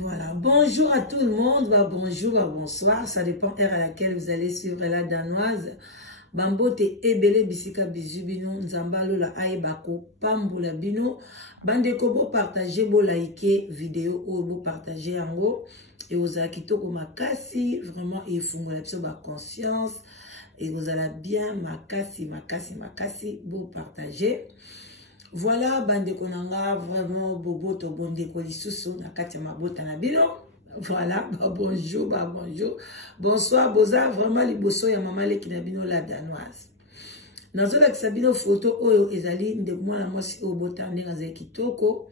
Voilà, bonjour à tout le monde, bonjour, bonsoir, ça dépend de l'heure à laquelle vous allez suivre la danoise. Bambote ebele bisika bizubino, nzambalo la aebako, pamboula bino, bandeko bo partager, bo liker vidéo ou bo partager en haut. Et vous avez quitté au makasi, vraiment, il faut me l'absorber ma conscience. Et vous allez bien, makasi, bo partager. Voilà, bande konanga, vraiment, bobo to bonde kolisusu, na katia mabota na bino. Voilà, bonjour, bonjour. Bonsoir, boza, vraiment, liboso ya mama le kinabino la danoise. Nazo la kisabino photo oyo ezali nde mwana mwasi oyo botande ngazali kitoko.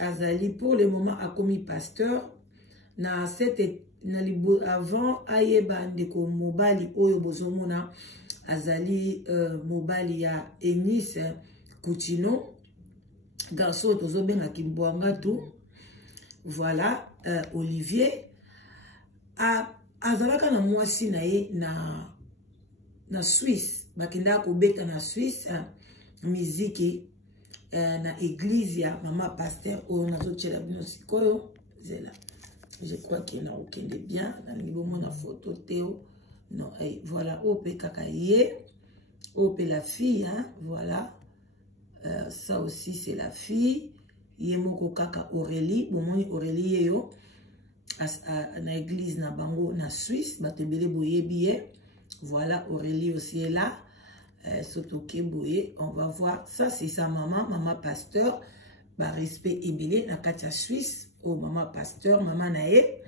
Azali pour le moment a commis pasteur. Na cette na libo avant ayeba ndeko mobali oyo bozomona azali mobali ya Eunice Coutinho, garçon tozo benga kimbwanga tout. Voilà, Olivier azalaka na mwasi na ye na Suisse, bakenda ko beta na Suisse muziki na église ya mama pasteur oyo nazo tshela bino sikoyo zela. Je crois qu'il n'a aucun de bien dans le niveau de la photo Théo. Non, voilà, ope kakaye, ope la fille, hein, voilà. Ça aussi c'est la fille. Yemoko kaka Aurélie, bon moi Aurélie yo na église na bango na Suisse, batebele boye billet. Voilà, Aurélie aussi est là. Sotoke boye, on va voir. Ça c'est sa maman, maman pasteur. Ba respect ebele na katia Suisse. Oh maman pasteur, maman nae.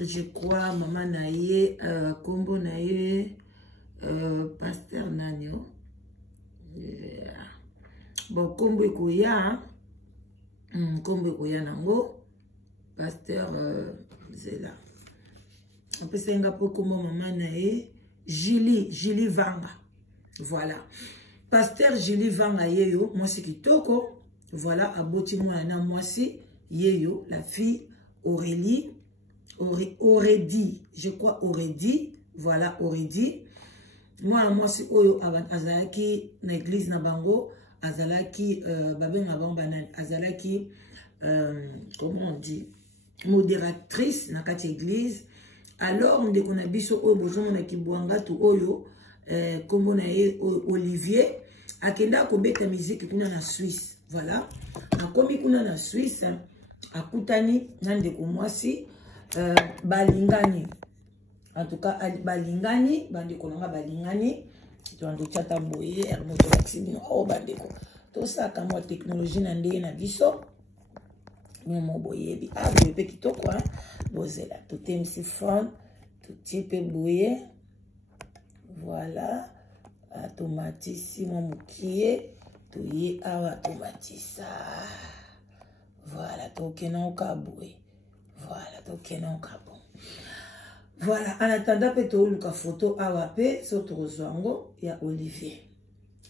Je crois maman nae combo nae pasteur nanyo. Bon combo ekoya. Combo ekoya nango. Pasteur zela. On peut senga po combo maman nae Julie Vanga. Voilà. Pasteur Julie Vanga yeyo, moi c'est kitoko. Voilà, aboti moi na moi si yeyo, la fille Aurélie, aurait dit, je crois aurait dit, voilà, aurait dit. Moi si oyo azalaki na église na bango, azalaki babenga bango banan, azalaki comment on dit, modératrice na kati église. Alors on dekona biso oyo bozomo na kibwanga tu oyo kombo na ye Olivier akenda ko beta musique kuna na Suisse. Voilà, akomi kuna na Suisse akutani nande ko mwasi balingani. En tout cas balingani bandeko nanga balingani to ando chata boye hermoto vaccine o bandeko to saka mo technologie na ndenge na biso mo boye bi abe pe kitoko hein bozela to temsi phone to type boye. Voilà, automatisme mukie to ye awa automatisa. Voilà, to kenon kaboué. Voilà, to kenon kabou. Voilà, en attendant que tu luka photo awape soto rozwango ya Olivier.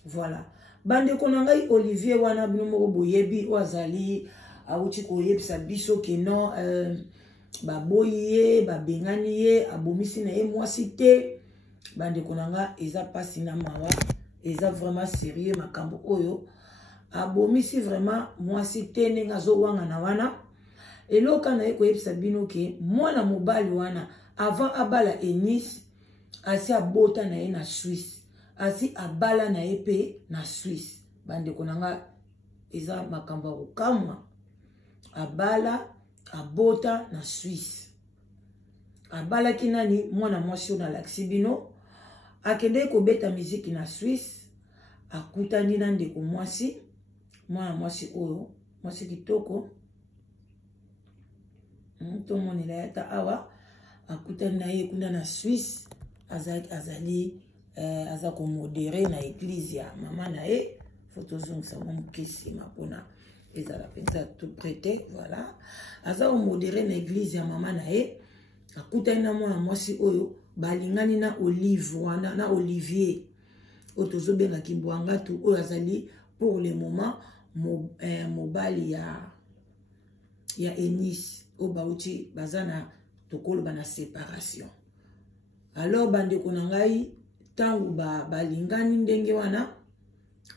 Voilà. Bande konangai Olivier wana bino moko boyebi wazali auti koyebisa biso kenon ba boye ba bengani ye abomisi na ye mwasi te. Bande konanga eza pasi na mawa, eza vraiment sérieux makambo oyo. Abomisi vraiment mwasi te nenga zo wanga na wana. Eloka na ye koyebisa bino ke mwana mobali wana avant abala Eunice asi abota na ye na Suisse. Asi abala na ye pe na Suisse. Bande konanga eza makambo kokamwa. Abala abota na Suisse. Abala kinani mwana mwasi na laksibino. Akende ko beta muziki na Suisse. Akutani na ndeko mwasi. Mwana mwasi oyo. Mwasi kitoko. To moni la yata awa. Akutani na ye kuna na Suisse. Azali azako modéré na église ya mama na ye. Photo zong sa mkisi mapona. Ezala pensa tout prêté. Voilà. Azako modéré na église ya mama na ye. Akutani na mwana mwasi oyo. Balingani na Olive wana na Olivier otozo benga kimbwanga tu oyo azali pour le moment mobali ya Eunice o bauti bazana tokolo bana séparation. Alors bande konangai tangu balingani ndenge wana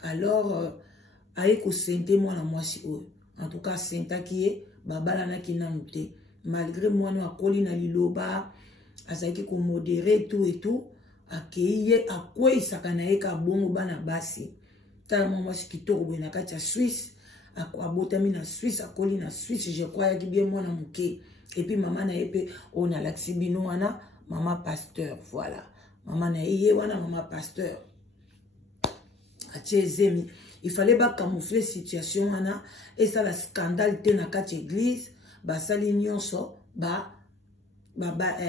alors aye ko sente mwana mwasi oyo en tout cas senta ki babalanaki nanu te malgré mwana akoli na liloba azalaki komodere tout et tout akei ye akweyisaka na ye ka bongo bana basi tala mwa mwasi kitoko boye na kati ya Suisse abotami na Suisse akoli na Suisse je crois yaki bien mwana moke et puis mama na ye pe on alakisi bino wana mama pasteur voilà mama na ye wana mama pasteur atie ezemi il fallait ba camoufler situation wana et ça la scandale te na kati église basali nyonso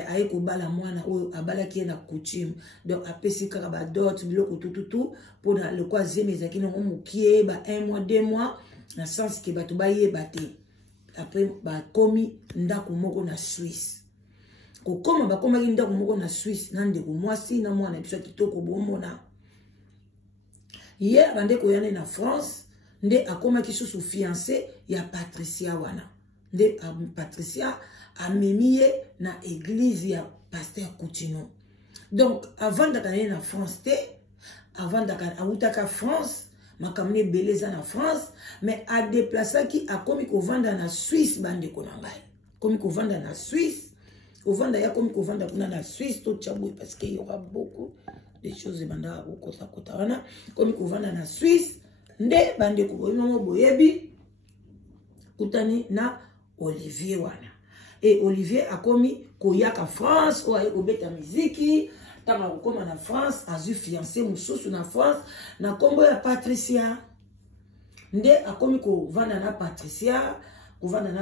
aye kobala mwana oyo abalaki ye na coutume donc apesi kaka badot biloko tututu mpona lokwa zemi ezalaki nango mokie ba 1 mois 2 mois na sens ke bato bayeba te après bakomi ndako moko na Suisse kokoma bakomaki ndako moko na Suisse na ndeko mwasi na mwana biso kitoko bomona ye bandeko yane na France nde akomaki susu fiancé ya Patricia wana nde Patricia amemi ye na église ya pasteur Coutinho donc avant d'arriver na France te avant d'arriver France makamne beleza na France mais a déplacé akomi kovanda na Suisse bandeko na ngai komi kovanda na Suisse kovanda ya komi kovanda kuna na Suisse to tchabou parce qu'il y aura beaucoup de choses banda okota kota wana komi kovanda na Suisse nde bandeko boyimo boyebi kutani na Olivier wana et Olivier akomi koyaka France o aye kobeta muziki tanga kokoma na France azu fiancé mususu na France na kombo ya Patricia nde akomi kovanda na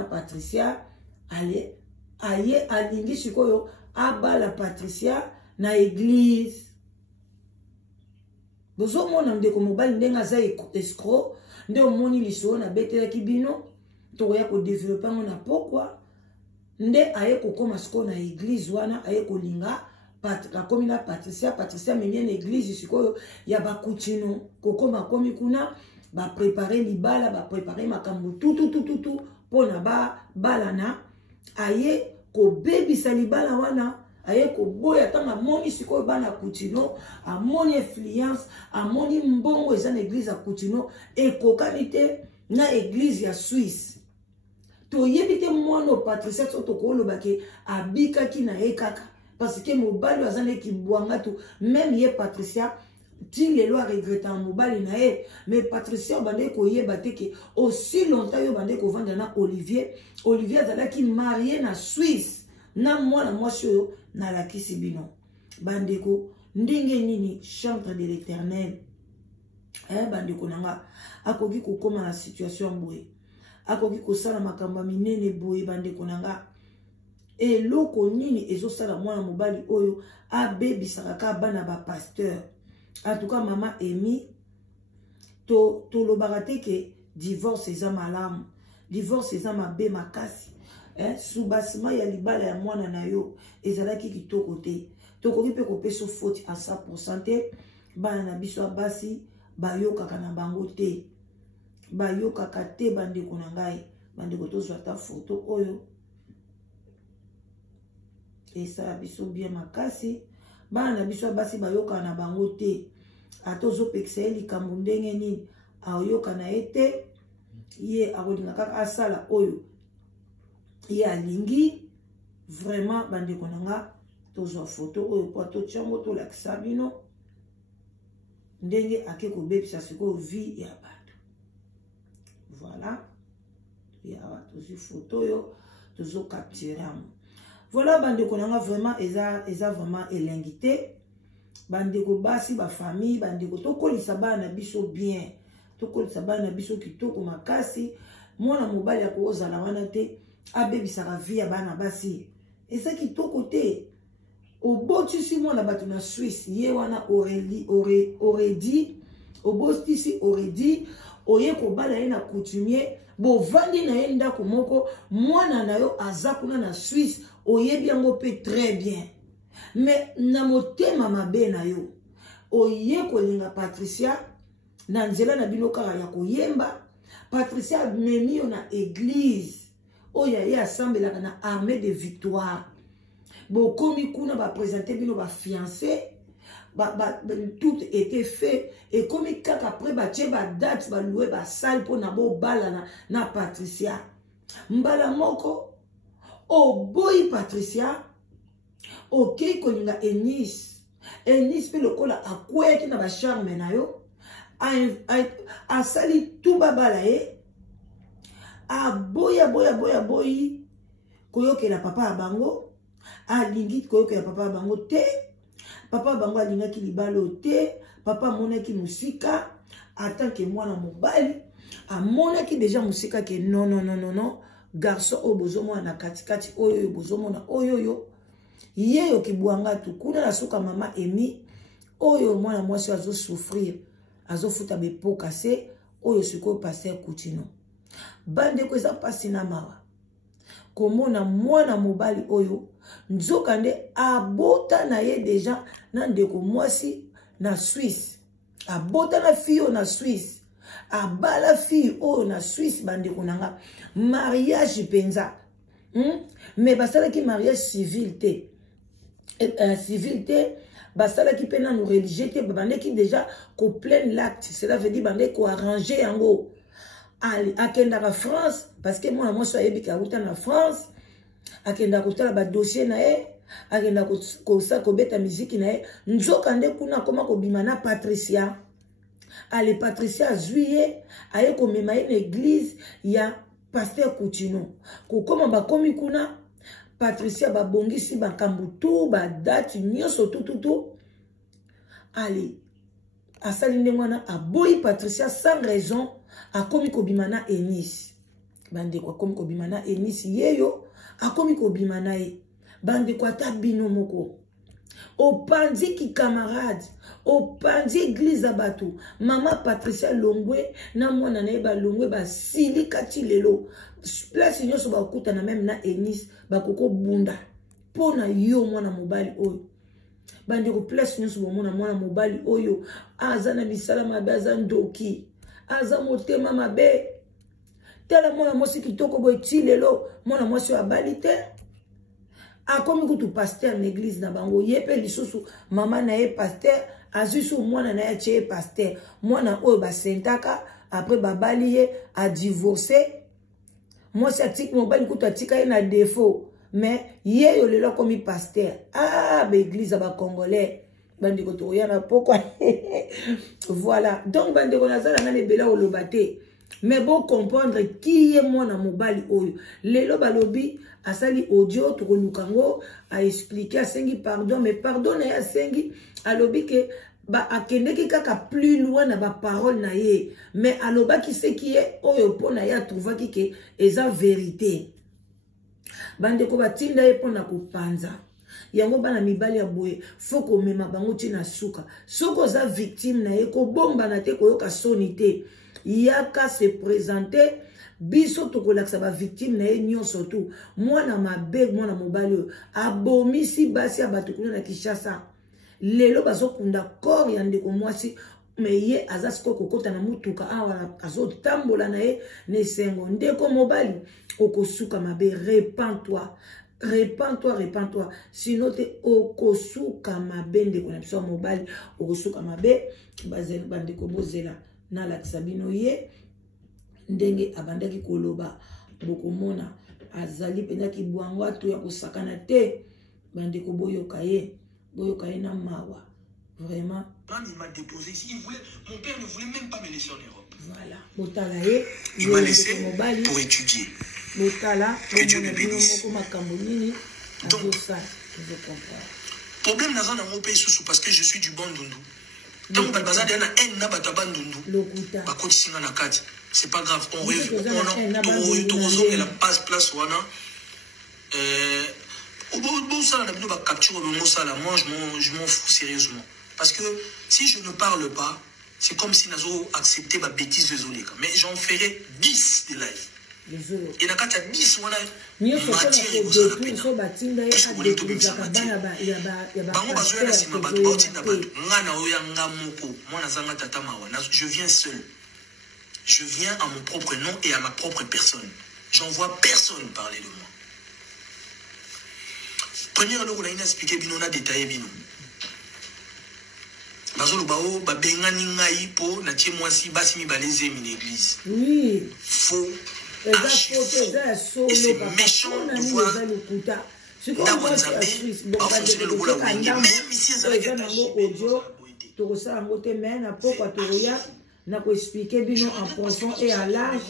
Patricia ale aye alingi sikoyo abala Patricia na église bozo mona ndeko mobali ndenga za escroc nde omoni liso na betelaki bino to ya ko développer mona pourquoi nde aye kokoma siko na église wana aye kolinga akomi na Patricia memi na église sikoyo ya bakutino kokoma komi kuna ba préparer libala ba préparer makambo tout pona balana aye ko bebisa libala wana aye ko boya tanga moni sikoyo bana kutino amoni influence amoni mbongo eza na église ya kutino e kokanite na église ya Suisse to yebite mwana Patricia to koloba ke abikaki na ekaka parce que mobali azana ki bwanga to même ye Patricia ti lelo a regretter mobali na ye mais Patricia bande ko yeba te ke aussi longtemps yo bande ko vanda na Olivier azalaki marié na Suisse na mwana mwasi oyo na lakisi bino bandeko ndenge nini chantre de l'Éternel bandeko nanga akoki kokoma na situation boye akoki kosala makamba minene boye bandeko nanga eloko nini ezosala mwana mobali oyo abebisaka ka bana ba pasteur en tout cas mama Emi to lobaka te ke divorce eza malamu divorce eza mabe makasi subasima ya libala ya mwana na yo ezalaki kitoko te tokoki pe kopesa faute à 100% te bana na biso basi bayokaka na bango te bayokaka te bandeko na ngai bandeko tozwa ta photo oyo esala biso bien makasi bana na biso basi bayokaka na bango te atozopekisa ye likambo ndenge nini ayoka na ye te ye akolinga kaka asala oyo ye alingi vraiment bandeko na nga tozwa photo oyo po totiango tolakisa bino ndenge ake kobebisa sikoyo vie ya bato voilà ya tozwi photo oyo tozokapture amo voilà bandeko na nga vraiment eza vraiment elengi te bandeko basi ba famille bandeko tokolisa bana biso bien tokolisa bana biso kitoko makasi mwana mobali akozala wana te abebisaka vie ya bana basi eza kitoko te obotisi mwana bato na Suisse ye wana obotisi oredi oye kobala ye na coutumier bovandi na ye ndako moko mwana na yo aza kuna na Suisse oyebi yango pe très bien mais na motema mabe na yo oye kolinga Patricia na nzela na bino kaka ya koyemba Patricia memi yo na église oya ye asambelaka na armée de victoire bokomi kuna ba présenter bino ba fiancé tout était fait et comme kaka après ba tie ba date ba louer ba salle pour na bo bala na Patricia mbala moko oboyi Patricia okei kolinga Enis pe lokola akweyaki na bacharme na yo asali tuba bala ye aboyi koyokela papa ya bango alingi koyokela papa ya bango te papa ya bango alingaki libalo te papa amonaki musika atanke mwana mobali amonaki deja musika ke non garçon oyo bozomona na katikati oyo bozomona oyo ye okibwanga tu kuna na suka mama Emi oyo mwana mwasi azo souffrir azo futa bepoka se oyo sikoyo Pasteur Coutinho bande ko eza pasi na mawa komona mwana mobali oyo nzoka nde abota na ye deja na ndeko mwasi na Suisse abota na fille na Suisse abala fille oyo na Suisse bande konanga mariage penza mais basalaki mariage civil te basalaki pena no religieux te bandeki déjà ko plein l'acte cela veut dire bande ko arranger yango akendaka France parce que mwana mwasi ayebika uta na France akenda kotala ba dossier na ye akenda kobeta miziki na ye nzoka nde kuna koma kobima na Patricia ale Patricia azwiye aye komema ye na église ya Pasteur Coutinho kokoma bakomi kuna Patricia babongisi bakambu tu badati nyonso tututu ale asali nde mwana aboyi Patricia sans raison akomi kobima na Enis bandeko akomi kobima na Enis yeyo akomi kobima na ye bandeko ata bino moko opandi ki camarade opandi église ya bato mama Patricia Longwe na mwana na ye balongwe basili kati lelo place nyonso bakuta na même na Enis bakoko bunda pona yo mwana mobali oyo bandeko place nyonso bomona mwana mobali oyo aza na misala mabe aza ndoki aza motema mabe tala mwana mwasi kitoko boye ti lelo mwana mwasi abali te akomi kutu pasteur na église na bango ye pe lisusu mama na ye pasteur azusu mwana na ye tie pasteur mwana oyo basentaka après babali ye a divorcé mwasi atiki mobali kutu atika ye na défaut mais ye yo lelo akomi pasteur ba église ba congolais bandeko toya na pokwa voilà donc bandeko nazala ngane bela oloba te mais bon comprendre qui est mwana mobali oyo lelo balobi asali audio to lukango a expliquer asengi pardon mais pardon na ya sengi alobi ke ba akendeki kaka plus loin na ba parole na ye mais alobaki ce qui est oyo pona ya trouvaki ke eza vérité bandeko batinda ye pona kopanza yango bana mibali ya boye foko mema bango tina suka soko za victime na ye ko bomba na te koyoka soni te yaka se présenter biso tokolakisa ba victime na ye nyonso tu mwana mabe mwana mobali abomisi basi ya bato kuna na Kinshasa lelo bazokunda corps ya ndeko mwasi me ye aza siko kokota na mutuka awa azotambola na ye nesengo ndeko mobali okosuka mabe repends-toi sinon te okosuka mabe ndeko na biso mobali okosuka mabe bazeli bandeko bozela na lakisa bino ye ndenge abandaki koloba bokomona azali pendaki bwango atu ya kosakana te bandeko boyoka ye na mawa vraiment il m'a déposé ici mon père ne voulait même pas me laisser en Europe voilà botala ye il m'a laissé pour étudier botala que Dieu le bénisse makambo nini donc je comprends problème naza na mon pays sous parce que je suis du Bandundu donc baza na en na batabandundu bakoti singa na kati c'est pas grave on revient la place wana bon ça la ba capture le mot ça là moi je m'en fous sérieusement parce que si je ne parle pas c'est comme si nazo accepter ma bêtise désolé mais j'en ferai 10 de live et na kata 10 wana matière ko ça batinda bango bazoya na sima bato batinda bato ngana oya ngamoko mwana zanga tata mawa je viens seul. Je viens à mon propre nom et à ma propre personne. J'envoie personne parler de moi. Première fois, on a expliqué, on a détaillé. Bazolo bao ba bengani ngai po na tie mwasi basi mi baleze mi l'église. Oui. Faux eza photo eza ya solo papa mpona nini eza lokuta sikoyo mwasi ya Suisse bokoka ndambo eza nango audio tokosala yango te me na pokwa tokoya na koexplike bino en profond et à large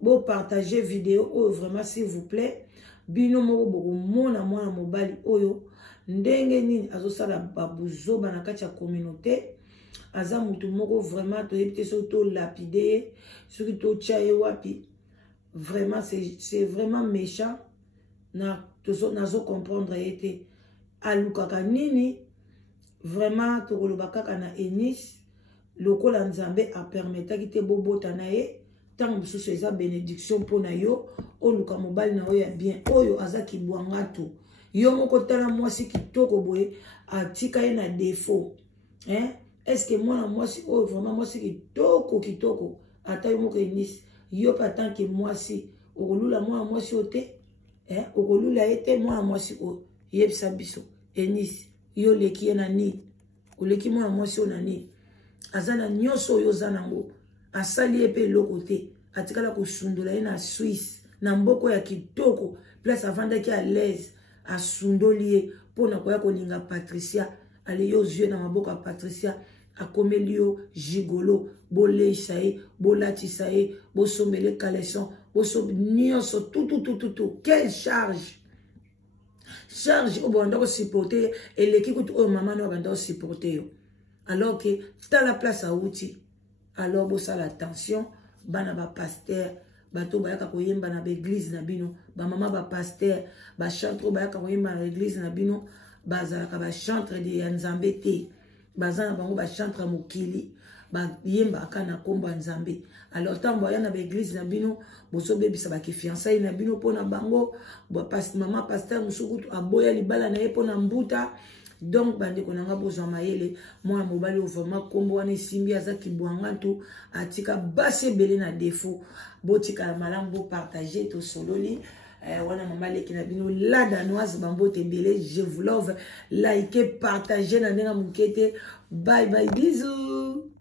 bopartage vidéo oyo vraiment s'il vous plaît bino moko bokomona mwana mobali oyo ndenge nini azosala babuzoba na kati ya communauté aza mutu moko vraiment toyebi te soki tolapide ye soki totya ye wapi vraiment c'est vraiment méchant nazo comprendre ye te alukaka nini vraiment tokoloba kaka na Enis lokola nzambe apermetaki te bobota na ye ntango mosusu eza bénédiction mpona yo oluka mobali na oyo ya bien oyo aza kibwanga to yo moko tala mwasi kitoko boye atika ye na défaut est-ce que mwana mwasi oyo vraiment mwasi kitoko ata yo moko Enis yo pa tant que mwasi okolula mwana mwasi oyo te okolula ye te mwana mwasi oyo yebisa biso Enis yo leki ye na nini oleki mwana mwasi oyo na nini aza na nyonso oyo oza nango asali ye mpe eloko te atikala kosundola ye na Suisse na mboko ya kitoko place avandaki à l'aise asundoli ye mpona koya kolinga Patricia ale yo ozwi na maboko ya Patricia akomeli yo gigolo boleisa ye bolatisa ye bosombele caleçon nyonso tout quelle charge oyo banda kosupporte eleki kutu oyo mama no banda kosupporte yo alors que tala place auti alors bosala attention bana bapaster bato bayaka koyemba na baeglise na bino bamama bapaster bachantre oyo bayaka koyemba na baeglise na bino bazalaka bachantre de ya nzambe te baza na bango bachantre mokili bayembaka na nkombo ya nzambe alors ntango baya na baeglise na bino bozobebisa bakifiançai na bino mpona bango mama paster mosusu kutu aboya libala na ye mpona mbuta donc bandeko nanga bozwa mayele mwana mobali oyo vraiment nkombo wana esimbi aza kibwanga tu atika basi ebele na défaut botikala malamu bopartage tosololi wana mama leki na bino la danoise bambote ebele je vous love like partage na ndenge moke te bye bye bisous.